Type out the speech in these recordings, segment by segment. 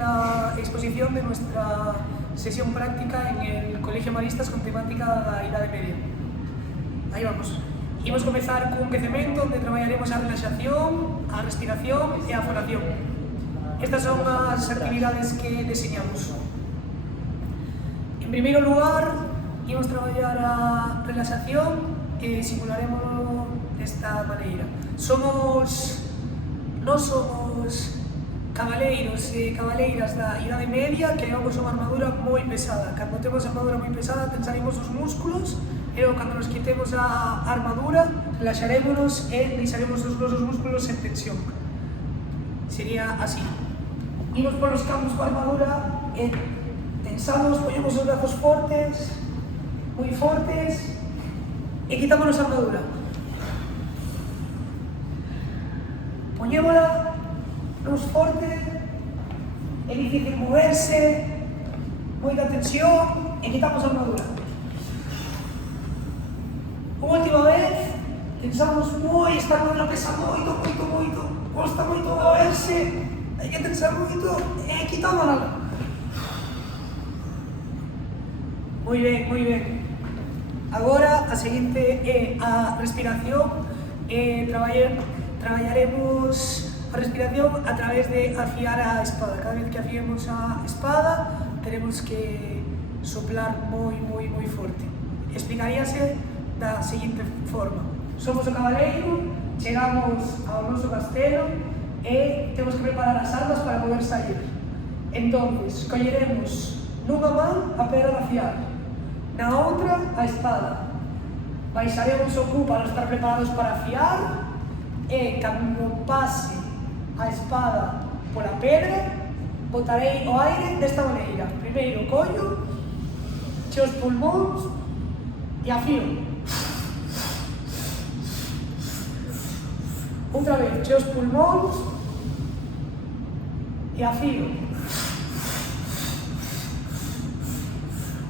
la exposición de nuestra sesión práctica en el Colegio Maristas con temática da Idade Media. Aí vamos. Imos comezar cun quecemento onde traballaremos a relaxación, a respiración e a fonación. Estas son as actividades que deseñamos. En primeiro lugar, imos traballar a relaxación e simularemos desta maneira. Nós somos cabaleiros e cabaleiras da Idade Media que levamos unha armadura moi pesada. Cando temos a armadura moi pesada, tensaremos os músculos e cando nos quitemos a armadura, relaxarémonos e deixaremos os nosos músculos en tensión. Sería así. Imos polos campos coa armadura e tensamos, poñemos os brazos fortes, moi fortes, e quitamos a armadura. Poñémola nos forte, é difícil moverse, moita tensión, e quitamos a armadura. Unha última vez, tensamos moi, esta armadura pesa moito, custa moito moverse, hai que tensar moito, e quitámola. Moi ben, moi ben. Agora, a seguinte é a respiración. Traballaremos a respiración a través de afiar a espada. Cada vez que afiemos a espada, teremos que soplar moi forte. Explicaríase da seguinte forma. Somos o cabaleiro, chegamos ao noso castelo e temos que preparar as armas para poder sair. Entonces, colleremos nunha man a pedra de afiar, na outra a espada. Baixaremos o cu para estar preparados para afiar e cando pase a espada pola pedra, botarei o aire desta maneira. Primeiro collo, cheo os pulmóns e afío. Outra vez, cheo os pulmóns e afío.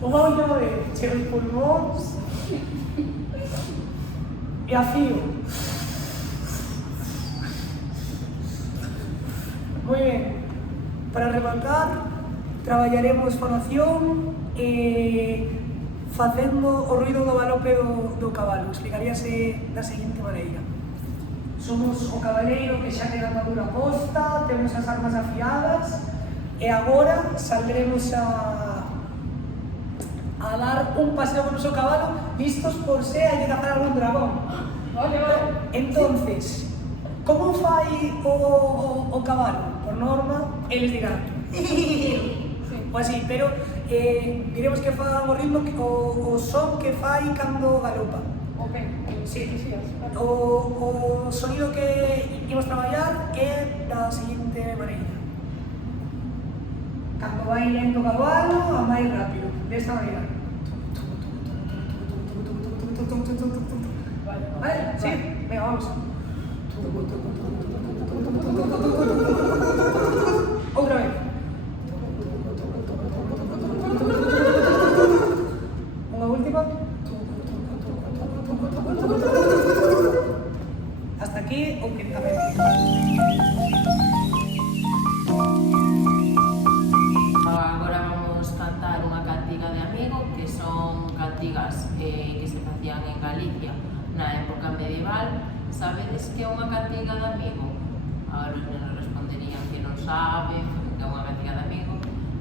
Unha última vez, cheo os pulmóns e afío. Moi ben. Para rematar, traballaremos fonación e facendo o ruido do galope do cabalo. Explicaríase da seguinte maneira. Somos o cabaleiro que xa ten a armadura posta, temos as armas afiadas e agora saldremos a dar un paseo con o noso cabalo listos por se hai que cazar algún dragón. Vale. Entonces, como fai o cabalo? Por norma, eles dirán ou así, pero diremos que fan o ritmo, o son que fai cando galopa. Sí. O sonido que imos traballar é da seguinte maneira. Cando vai lento o cabalo, a máis rápido, desta maneira. Vale? Sí? Venga, vamos. Outra vez. Unha última. Hasta aquí o que a ver. Agora vamos cantar unha cantiga de amigo, que son cantigas que se facían en Galicia na época medieval. Sabedes que é unha cantiga de amigo? Agora os nenos responderían que non saben que é unha cantiga de amigo.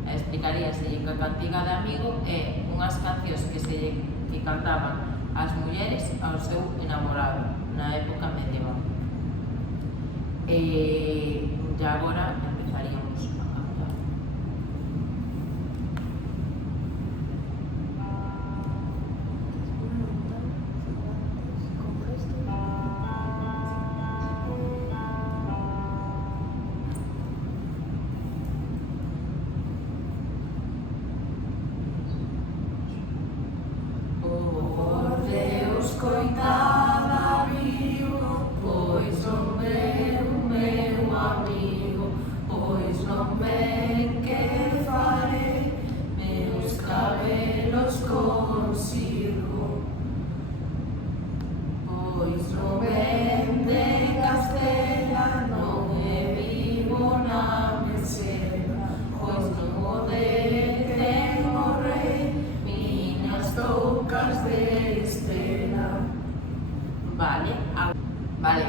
Explicaríase que a cantiga de amigo é unhas cancións que cantaban as mulleres ao seu enamorado na época medieval. E agora empezaríamos a cantar. Coitada, amigo, pois non veu meu amigo, pois non ven que farei, meus cabelos consigo, pois non ven de Castela, non é vivo na mesela, Vale,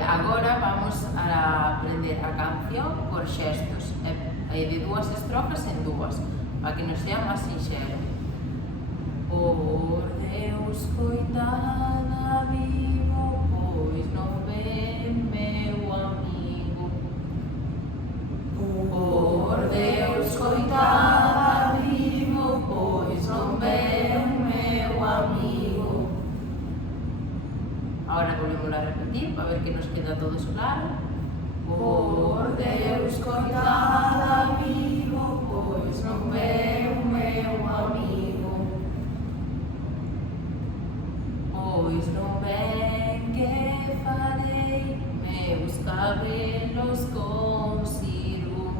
agora vamos a aprender a canción por xestos, de 2 estrofas en 2, para que nos sea máis sinxelo. Por Deus, coitada vivo, pois non ven meu amigo. Por Deus, coitada vivo, pois non ven meu amigo. Ahora volvemos a repetir para ver que nos queda todos claro. Por Deus, coitada vivo, pois non ven meu amigo. Pois non ven que farei, meus cabelos consigo.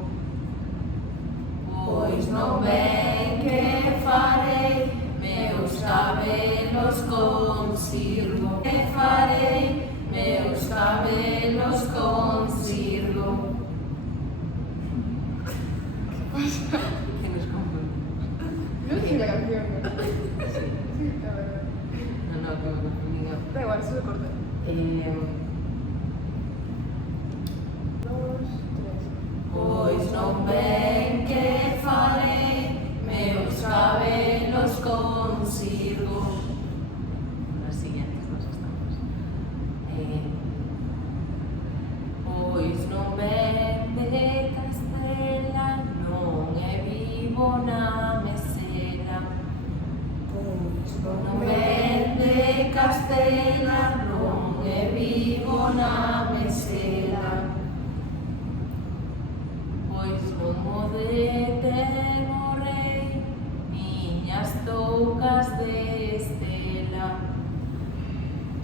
Pois non ven que farei, meus cabelos consigo. Que farei, meus cabelos consigo. Que nos confundimos. Yo dije la canción, ¿no? Sí, la verdad. No, que me confundí. Da igual, eso se corta. 2, 3. Pois non ven que farei, meus cabelos consigo. Nas siguientes nos estamos. Pois non ven de Castela, non é vivo na mesela. Pois non ven de Castela, non é vivo na mesela. Pois non mo detén o rei, miñas toucas de estela.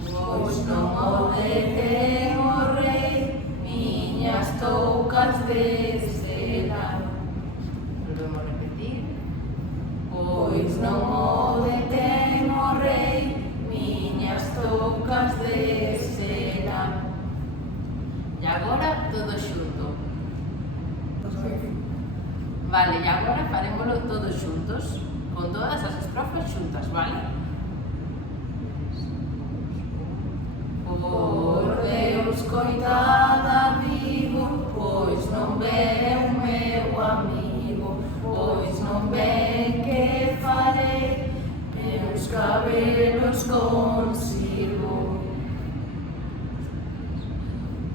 Pois non mo detén o rei, miñas toucas de estela. Volvemos a repetir. Pois non mo detén o rei, miñas toucas de estela. E agora todo xunto. Vale, e agora farémoslo todos xuntos, con todas as estrofas xuntas, vale? Por Deus, coitada vivo, pois non ven meu amigo. Pois non ven que farei, meus cabelos consigo.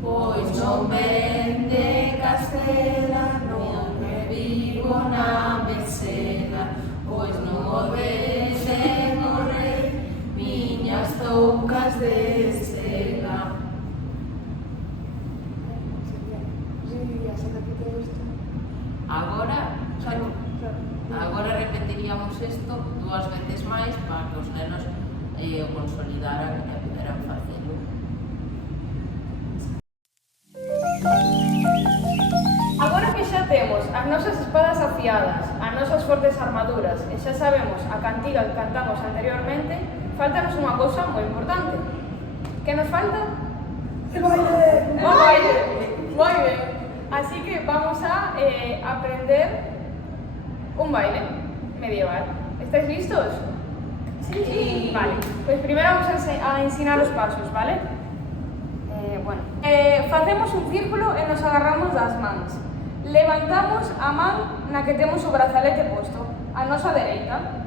Pois non ven de Castela, non é vivo na mesela. Pois non o deixen o rei, miñas toucas de estela. Ya se repite esto. Agora, Claro. agora repetiríamos isto 2 veces máis para que os nenos o consolidaran e puderan facelo. Agora que xa temos as nosas espadas afiadas, as nosas fortes armaduras e xa sabemos a cantiga que cantamos anteriormente, faltanos unha cousa moi importante. Que nos falta? ¡El baile! O baile. Moi ben. Así que vamos a aprender un baile medieval. ¿Estáis listos? Sí. Vale. Pues primero vamos a ensinar los pasos, ¿vale? Facemos un círculo e nos agarramos das mans. Levantamos a man na que temos o brazalete posto, a nosa dereita.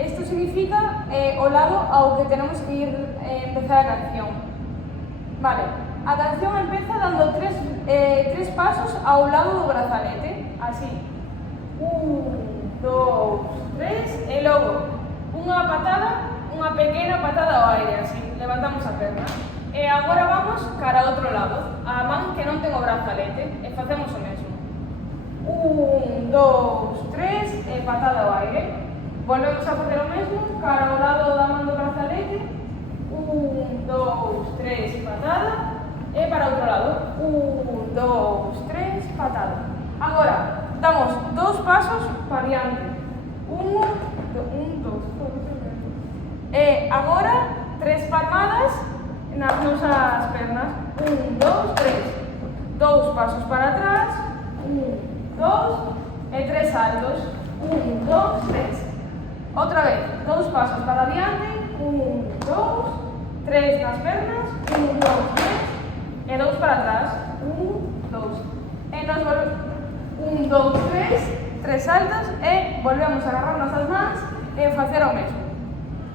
Isto significa o lado ao que tenemos que ir empezar a canción. Vale, a canción empeza dando tres pasos ao lado do brazalete, así. 1, 2, 3, e logo unha pequena patada ao aire, así. Levantamos a perna. E agora vamos cara ao outro lado, a man que non ten o brazalete, e facemos o mesmo. 1, 2, 3, e patada ao aire. Volvemos a facer o mesmo, cara ao lado da man do brazalete. 1, 2, 3, patada. E para outro lado. 1, 2, 3, patada. Agora, damos 2 pasos para diante. 1, 2, 3. E agora, 3 palmadas nas nosas pernas. 1, 2, 3. 2 pasos para atrás. 1, 2 e 3 saltos. 1, 2, 3. Outra vez, 2 pasos para diante. 1, 2 3 nas pernas, 1, 2, 3, e 2 para atrás, 1, 2. E nos 1, 2, 3 saltos e volvemos a agarrarnos as mans e facer o mesmo.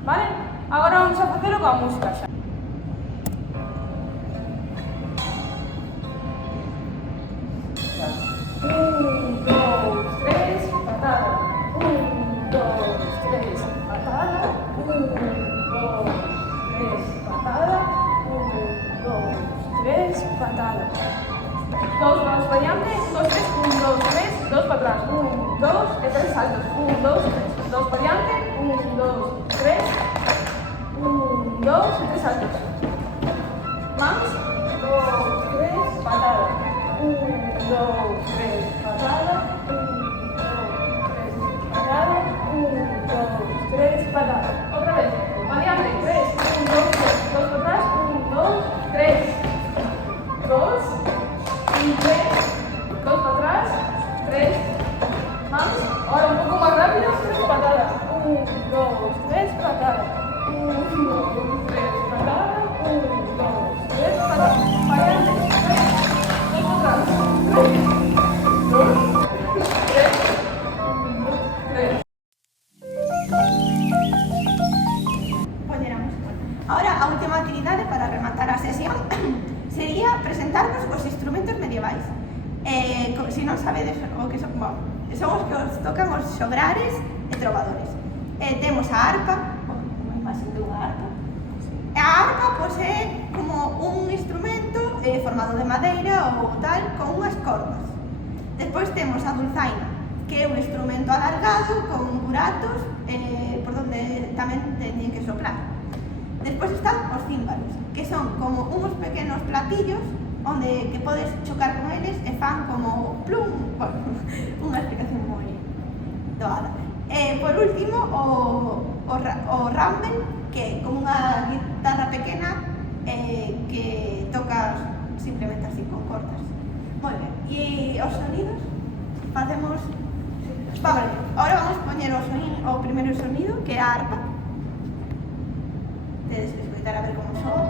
Vale? Agora vamos a facelo coa música xa. 1, 2, 3, patada. 1, 2, 3, patada. 1, 2, 3, patada. 1, 2, 3, patada. 2 para para diante, 2, 3, 1, 2, 3, 2 para atrás. 1, 2 e 3 saltos. 1, 2, 3. 2 para diante, 1, 2, 3. 1, 2 e 3 saltos. Mans, 2, 3, patada. 1, 2, 3, patada. 1, 2, 3, patada. 1, 2, 3, patada. Otra vez. Variante. 3, 1, 2, 3. 2 para atrás. 1, 2, 3. 2 y 3. 2 para atrás. 3. Más. Ahora un poco más rápido. 3 patadas. 1, 2, 3 patadas. 1, 2, 3 patadas. 1, 2, 3 patadas. Variante. 3. 2 para atrás. 3. 2. 3. 3. Poñer a música. Ahora, a última actividade para rematar a sesión sería presentarvos os instrumentos medievais. Se non sabedes o que son, bueno, son os que os tocan os xograres e trovadores. Temos a arpa, unha imaxe de unha arpa. A arpa pois, é como un instrumento formado de madeira ou tal, con unhas cordas. Despois temos a dulzaina, que é un instrumento alargado con buratos por donde tamén teñen que soplar. Despois están os címbalos, que son como uns pequenos platillos onde que podes chocar con eles e fan como plum, bueno, unha explicación moi doada. Por último, o rumble, que é como unha guitarra pequena que tocas simplemente así con cordas. Moi ben, e os sonidos facemos... Vale, ahora vamos a poñer o primeiro sonido, que é a arpa. Tedes que escoitar a ver como soa.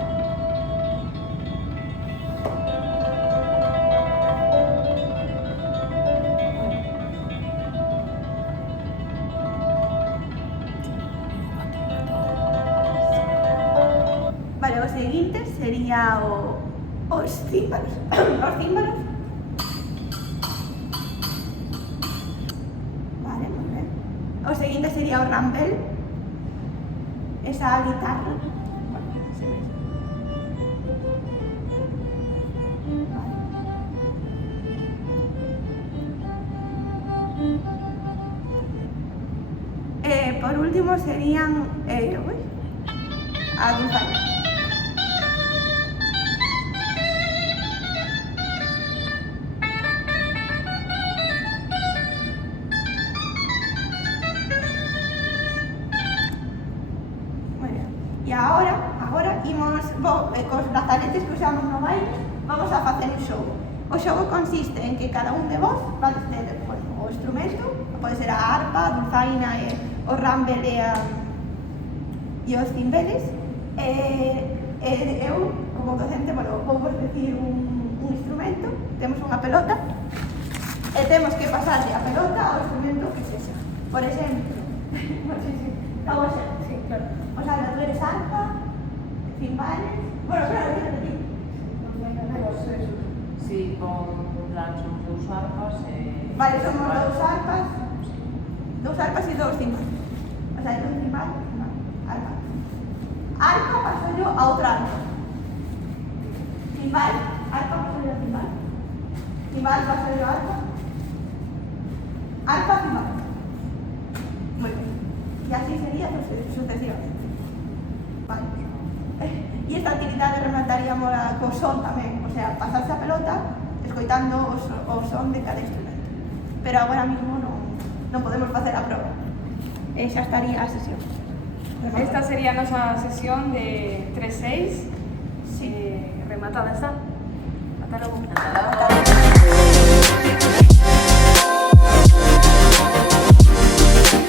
Vale, o seguinte sería os címbalos. Os címbalos. Vale, moi ben. O seguinte sería o rumble. Esa guitarra. Por último serían a dulzaina. Muy bien. E agora imos, cos brazaletes que usamos no baile, vamos a facer un xogo. O xogo consiste en que cada un de vos va ter o instrumento, pode ser a arpa, a dulzaina e o rumble e os cimbeles. Eu, como docente, vou vos decir un instrumento, temos unha pelota e temos que pasarle a pelota ao instrumento que sexa. Por exemplo, vamos a ser, sí, claro. O sea, tú eres arpa, cimbales, bueno, claro, que repetir. Sí, con son dous arpas e... Vale, somos dous arpas e dous cimbales. O sea, un cimbal, arpa. Arpa paso yo a outra arpa. Cimbal, arpa paso yo a cimbal. Cimbal paso yo a arpa. Arpa, cimbal. Muy bien. Y así sería sucesivamente. Vale. E esta actividade remataríamos co son tamén, o sea, pasarse a pelota escoitando o son de cada instrumento. Pero agora mismo non podemos facer a proba. Xa estaría a sesión. Esta sería a nosa sesión de 3-6. Sí. Rematada está. Ata logo. Ata logo.